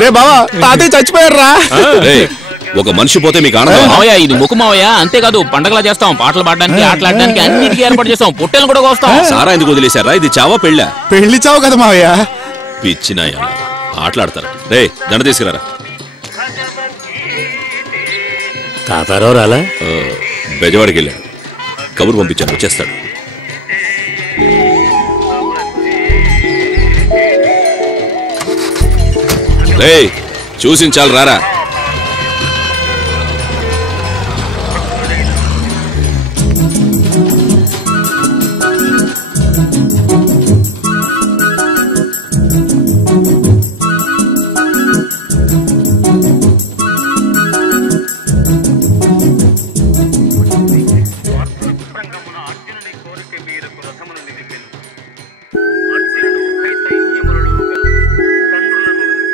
రే బావా తాతయ్య చచ్చిపోయారా? ఒక మనిషి పోతే మీకు ఆనందం? మావయ్య ఇది ముఖం మావయ్య, అంతేకాదు పండగలా చేస్తాం, పాటలు పాడడానికి ఆటలాడడానికి అన్నిటికీ ఏర్పాటు చేస్తాం, పొట్టెలు కూడా కోస్తాం. సారా ఎందుకు వదిలేశారా? ఇది చావా పెళ్ళా? పెళ్లి చావు కదా మావయ్య. పిచ్చినాయ ఆటలాడతారా? రే దండ తీసుకురారా. తాతారావు రాలా? బెజవాడికి వెళ్ళాడు, కబురు పంపించాను, వచ్చేస్తాడు. రే చూసించాలి రారా.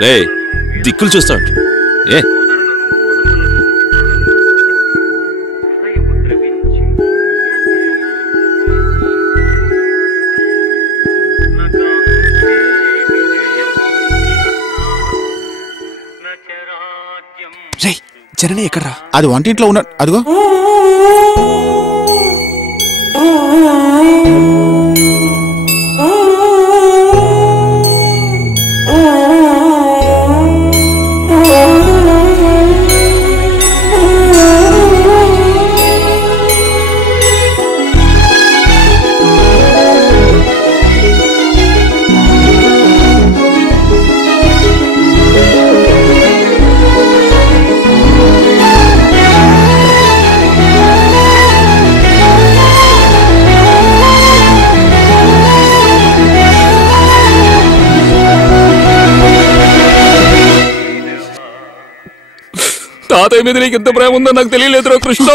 రే దిక్కులు చూస్తాడు. ఏ జనని ఎక్కడ్రా? అది వంటింట్లో ఉన్న అదిగో. తాతయ్య మీద నీకు ఎంత ప్రేమ ఉందో నాకు తెలియలేదురా కృష్ణ.